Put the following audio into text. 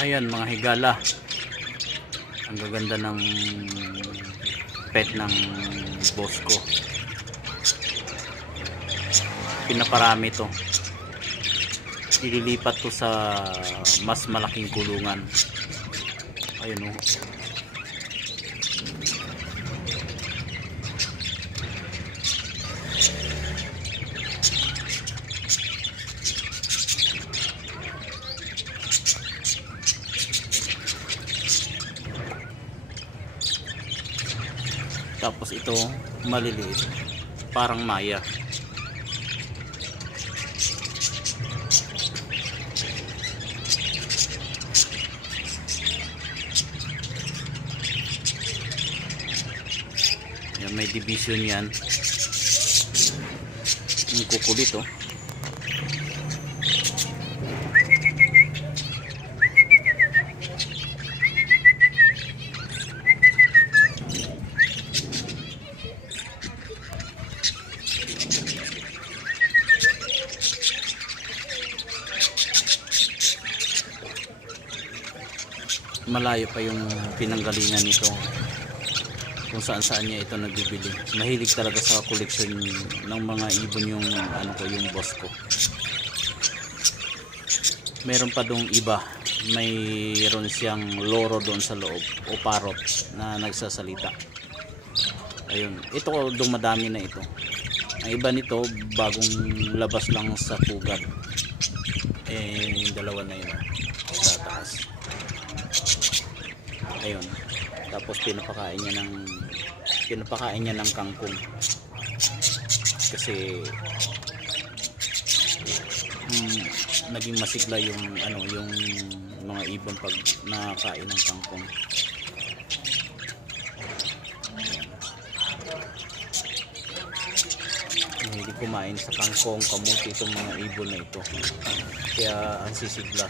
Ayan mga higala. Ang gaganda ng pet ng boss ko. Pinaparami to. Ililipat to sa mas malaking kulungan. Ayun oh. Tapos ito maliliit. Parang maya. Yan, may division yan. Yung kukulit oh. Malayo pa yung pinanggalingan nito. Kung saan saan niya ito nagbibili mahilig talaga sa collection ng mga ibon yung ano ko yung boss ko. Meron pa dong iba. Mayroon siyang loro doon sa loob o parrot na nagsasalita. Ayun. Ito dumadami na ito. Ang iba nito bagong labas lang sa pugat. Eh dalawa na yun. Sa taas ayun. Tapos pinapakain niya ng pinapakain niya ng kangkong. Kasi mm, naging masigla yung ano yung mga ibon pag nakakain ng kangkong. Hindi kumain sa kangkong kamuti itong mga ibon na ito. Kaya ang sisigla